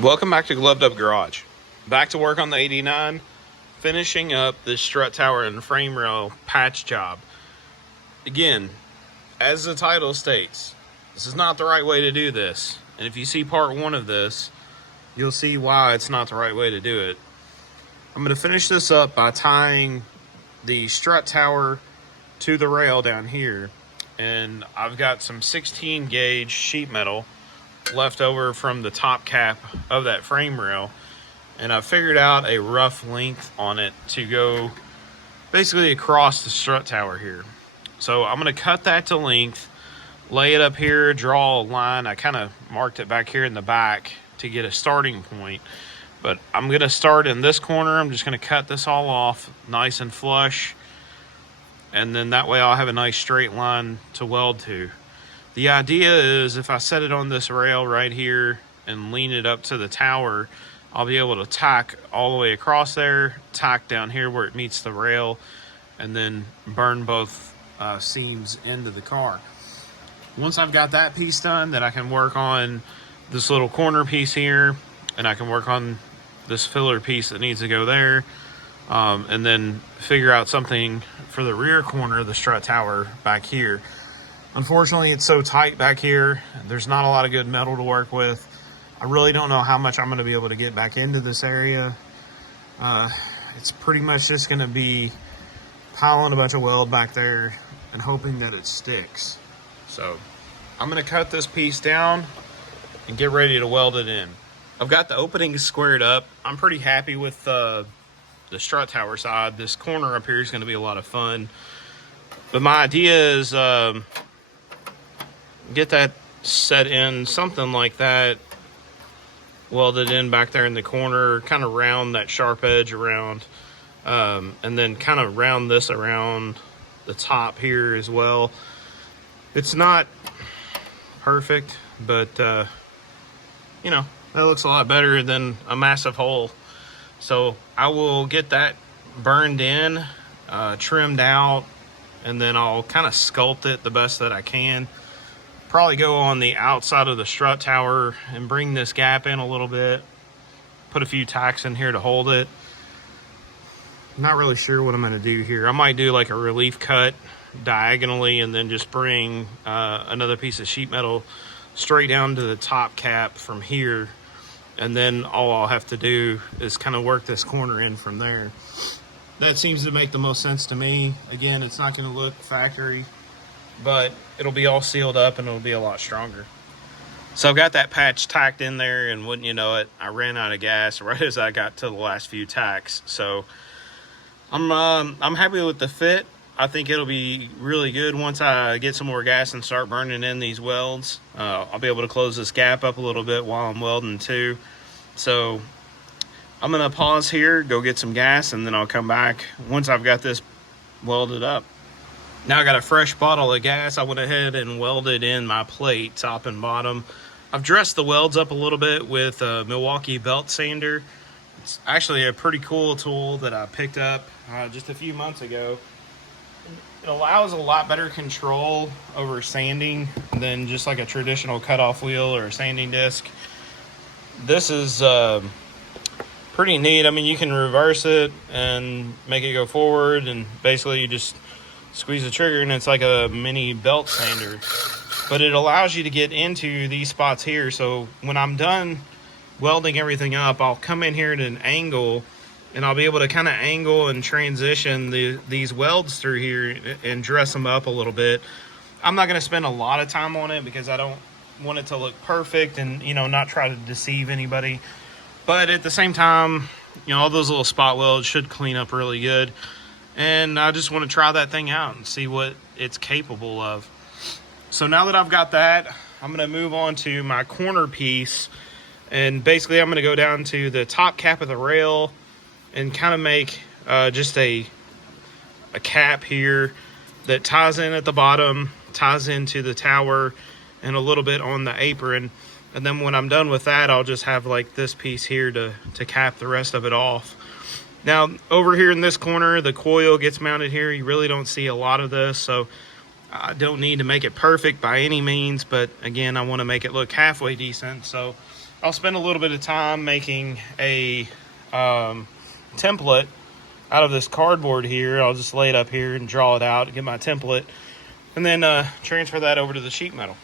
Welcome back to Gloved Up Garage. Back to work on the 89, finishing up this strut tower and frame rail patch job. Again, as the title states, this is not the right way to do this. And if you see part one of this, you'll see why it's not the right way to do it. I'm going to finish this up by tying the strut tower to the rail down here. And I've got some 16 gauge sheet metal left over from the top cap of that frame rail, and I figured out a rough length on it to go basically across the strut tower here. So I'm going to cut that to length, lay it up here, draw a line. I kind of marked it back here in the back to get a starting point, but I'm going to start in this corner. I'm just going to cut this all off nice and flush, and then that way I'll have a nice straight line to weld to. The idea is if I set it on this rail right here and lean it up to the tower, I'll be able to tack all the way across there, tack down here where it meets the rail, and then burn both seams into the car. Once I've got that piece done, then I can work on this little corner piece here, and I can work on this filler piece that needs to go there, and then figure out something for the rear corner of the strut tower back here. Unfortunately, it's so tight back here. There's not a lot of good metal to work with. I really don't know how much I'm going to be able to get back into this area. It's pretty much just going to be piling a bunch of weld back there and hoping that it sticks. So I'm going to cut this piece down and get ready to weld it in. I've got the opening squared up. I'm pretty happy with the strut tower side. This corner up here is going to be a lot of fun. But my idea is get that set in something like that, welded in back there in the corner, kind of round that sharp edge around, and then kind of round this around the top here as well. It's not perfect, but you know, that looks a lot better than a massive hole. So I will get that burned in, trimmed out, and then I'll kind of sculpt it the best that I can. Probably go on the outside of the strut tower and bring this gap in a little bit, put a few tacks in here to hold it. Not really sure what I'm going to do here. I might do like a relief cut diagonally and then just bring another piece of sheet metal straight down to the top cap from here, and then all I'll have to do is kind of work this corner in from there. That seems to make the most sense to me. Again, it's not going to look factory, but it'll be all sealed up and it'll be a lot stronger. So I've got that patch tacked in there, and wouldn't you know it, I ran out of gas right as I got to the last few tacks. So I'm happy with the fit. I think it'll be really good once I get some more gas and start burning in these welds. I'll be able to close this gap up a little bit while I'm welding too. So I'm gonna pause here, go get some gas, and then I'll come back once I've got this welded up. Now I got a fresh bottle of gas. I went ahead and welded in my plate, top and bottom. I've dressed the welds up a little bit with a Milwaukee belt sander. It's actually a pretty cool tool that I picked up just a few months ago. It allows a lot better control over sanding than just like a traditional cutoff wheel or a sanding disc. This is pretty neat. I mean, you can reverse it and make it go forward, and basically you just squeeze the trigger and it's like a mini belt sander. But it allows you to get into these spots here. So when I'm done welding everything up, I'll come in here at an angle, and I'll be able to kind of angle and transition these welds through here and dress them up a little bit. I'm not going to spend a lot of time on it because I don't want it to look perfect and, you know, not try to deceive anybody. But at the same time, you know, all those little spot welds should clean up really good. And I just want to try that thing out and see what it's capable of. So now that I've got that, I'm going to move on to my corner piece. And basically I'm going to go down to the top cap of the rail and kind of make just a cap here that ties in at the bottom, ties into the tower, and a little bit on the apron. And then when I'm done with that, I'll just have like this piece here to cap the rest of it off. Now, over here in this corner, the coil gets mounted here. You really don't see a lot of this, so I don't need to make it perfect by any means, but again, I want to make it look halfway decent. So I'll spend a little bit of time making a template out of this cardboard here. I'll just lay it up here and draw it out, get my template, and then transfer that over to the sheet metal.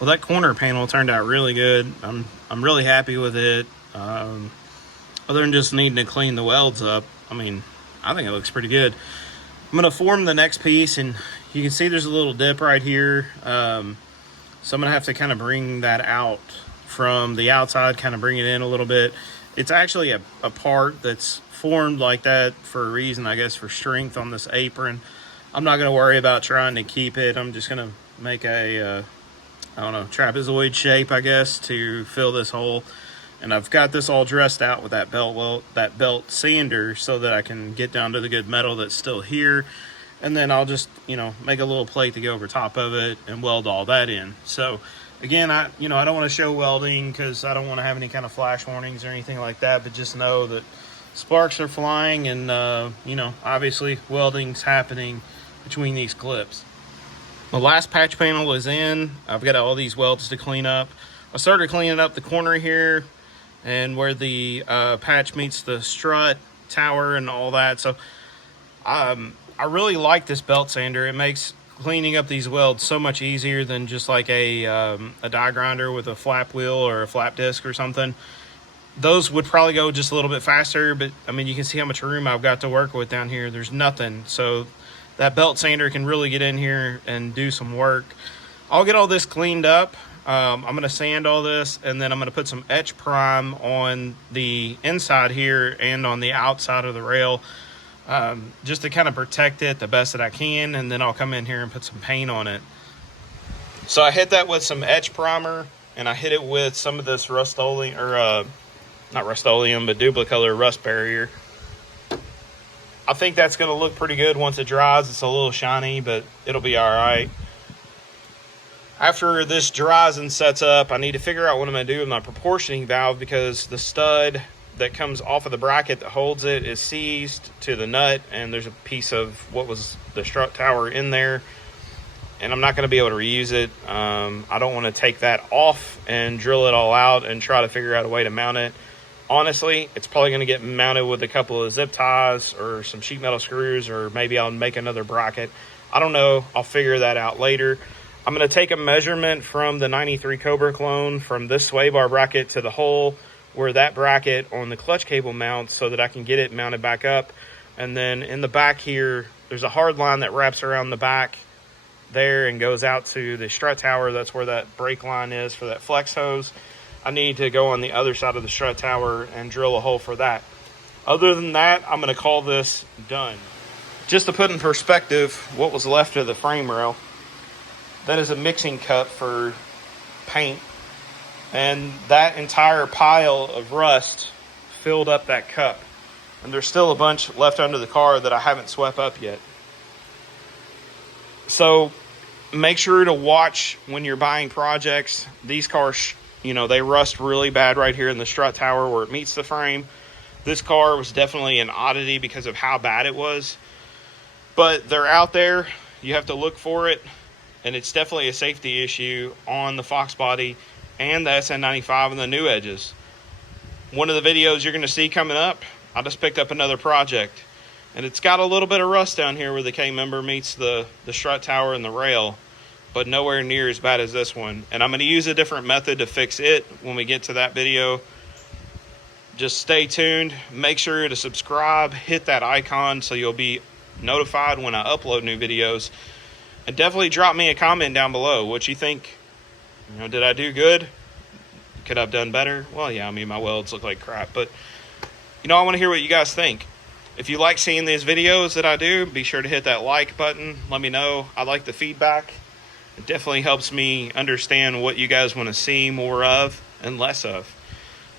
Well, that corner panel turned out really good. I'm really happy with it. Other than just needing to clean the welds up, I mean, I think it looks pretty good. I'm gonna form the next piece, and you can see there's a little dip right here. So I'm gonna have to kind of bring that out from the outside, kind of bring it in a little bit. It's actually a part that's formed like that for a reason, I guess, for strength on this apron. I'm not gonna worry about trying to keep it. I'm just gonna make a I don't know, trapezoid shape, I guess, to fill this hole. And I've got this all dressed out with that belt sander so that I can get down to the good metal that's still here. And then I'll just, you know, make a little plate to go over top of it and weld all that in. So again, I don't want to show welding because I don't want to have any kind of flash warnings or anything like that, but just know that sparks are flying and, you know, obviously welding's happening between these clips. The last patch panel is in. I've got all these welds to clean up. I started cleaning up the corner here and where the patch meets the strut tower and all that. So I really like this belt sander. It makes cleaning up these welds so much easier than just like a die grinder with a flap wheel or a flap disc or something. Those would probably go just a little bit faster, but I mean, you can see how much room I've got to work with down here. There's nothing. So that belt sander can really get in here and do some work. I'll get all this cleaned up. I'm going to sand all this, and then I'm going to put some etch prime on the inside here and on the outside of the rail, just to kind of protect it the best that I can, and then I'll come in here and put some paint on it. So I hit that with some etch primer, and I hit it with some of this Rust-Oleum, or not Rust-Oleum, but Duplicolor rust barrier. I think that's going to look pretty good once it dries. It's a little shiny, but it'll be all right. After this dries and sets up, I need to figure out what I'm going to do with my proportioning valve, because the stud that comes off of the bracket that holds it is seized to the nut, and there's a piece of what was the strut tower in there, and I'm not going to be able to reuse it. I don't want to take that off and drill it all out and try to figure out a way to mount it. Honestly, it's probably going to get mounted with a couple of zip ties or some sheet metal screws, or maybe I'll make another bracket. I don't know. I'll figure that out later. I'm going to take a measurement from the 93 Cobra clone from this sway bar bracket to the hole where that bracket on the clutch cable mounts, so that I can get it mounted back up. And then in the back here, there's a hard line that wraps around the back there and goes out to the strut tower. That's where that brake line is for that flex hose. I need to go on the other side of the strut tower and drill a hole for that. Other than that, I'm going to call this done. Just to put in perspective what was left of the frame rail, that is a mixing cup for paint, and that entire pile of rust filled up that cup, and there's still a bunch left under the car that I haven't swept up yet. So make sure to watch when you're buying projects. These cars, you know, they rust really bad right here in the strut tower where it meets the frame. This car was definitely an oddity because of how bad it was, but they're out there. You have to look for it, and it's definitely a safety issue on the Fox Body and the SN95 and the new edges. One of the videos you're going to see coming up, I just picked up another project, and it's got a little bit of rust down here where the K-member meets the strut tower and the rail, but nowhere near as bad as this one. And I'm going to use a different method to fix it when we get to that video. Just stay tuned. Make sure to subscribe, hit that icon so you'll be notified when I upload new videos. And definitely drop me a comment down below what you think. You know, did I do good? Could I have done better? Well, yeah, I mean, my welds look like crap, but you know, I want to hear what you guys think. If you like seeing these videos that I do, be sure to hit that like button. Let me know. I like the feedback. It definitely helps me understand what you guys want to see more of and less of.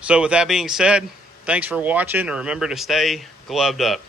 So with that being said, thanks for watching, and remember to stay gloved up.